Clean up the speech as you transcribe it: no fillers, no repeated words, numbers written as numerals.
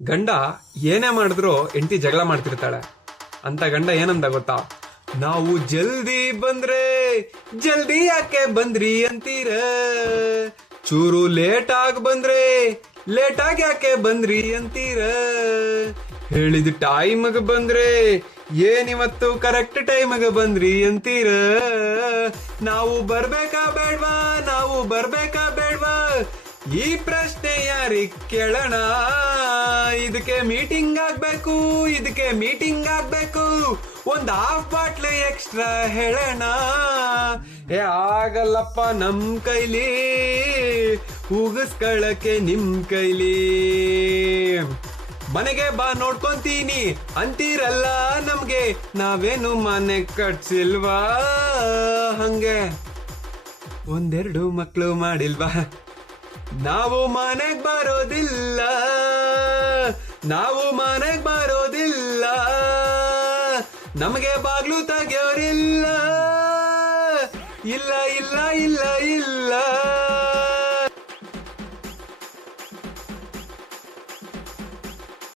ಗಂಡ ಏನೇ ಮಾಡಿದ್ರು ಹೆಂಡತಿ ಜಗಳ ಮಾಡ್ತಿರ್ತಾಳೆ. ಅಂತ ಗಂಡ ಏನಂದ ಗೊತ್ತಾ? ನಾವು ಜಲ್ದಿ ಬಂದ್ರೆ ಜಲ್ದಿ ಯಾಕೆ ಬಂದ್ರಿ ಅಂತೀರ, ಚೂರು ಲೇಟ್ ಆಗಿ ಬಂದ್ರೆ ಲೇಟ್ ಆಗಿ ಯಾಕೆ ಬಂದ್ರಿ ಅಂತೀರ, ಹೇಳಿದ ಟೈಮ್ಗೆ ಬಂದ್ರೆ ಏನಿವತ್ತು ಕರೆಕ್ಟ್ ಟೈಮ್ಗೆ ಬಂದ್ರಿ ಅಂತೀರ. ನಾವು ಬರ್ಬೇಕಾ ಬೇಡ್ವಾ, ನಾವು ಬರ್ಬೇಕಾ ಬೇಡ್ವಾ, ಈ ಪ್ರಶ್ನೆ ಯಾರಿಗ್ ಕೇಳೋಣ. ಇದಕ್ಕೆ ಮೀಟಿಂಗ್ ಆಗ್ಬೇಕು, ಇದಕ್ಕೆ ಮೀಟಿಂಗ್ ಆಗ್ಬೇಕು, ಒಂದ್ ಹಾಫ್ ಬಾಟ್ಲು ಎಕ್ಸ್ಟ್ರಾ ಹೇಳೋಣ. ಆಗಲ್ಲಪ್ಪ ನಮ್ ಕೈಲಿ, ಉಗಿಸ್ಕೊಳ್ಳಕ್ಕೆ ನಿಮ್ ಕೈಲಿ. ಮನೆಗೆ ಬಾ ನೋಡ್ಕೊಂತೀನಿ ಅಂತೀರಲ್ಲ ನಮ್ಗೆ, ನಾವೇನು ಮನೆ ಕಟ್ಸಿಲ್ವಾ ಹಂಗೆ, ಒಂದೆರಡು ಮಕ್ಳು ಮಾಡಿಲ್ವಾ, ನಾವು ಮನೆಗ್ ಬರೋದಿಲ್ಲ, ನಾವು ಮನೆಗ್ ಬರೋದಿಲ್ಲ, ನಮಗೆ ಬಾಗ್ಲು ತೆಗೆಯೋರಿಲ್ಲ, ಇಲ್ಲ ಇಲ್ಲ ಇಲ್ಲ ಇಲ್ಲ.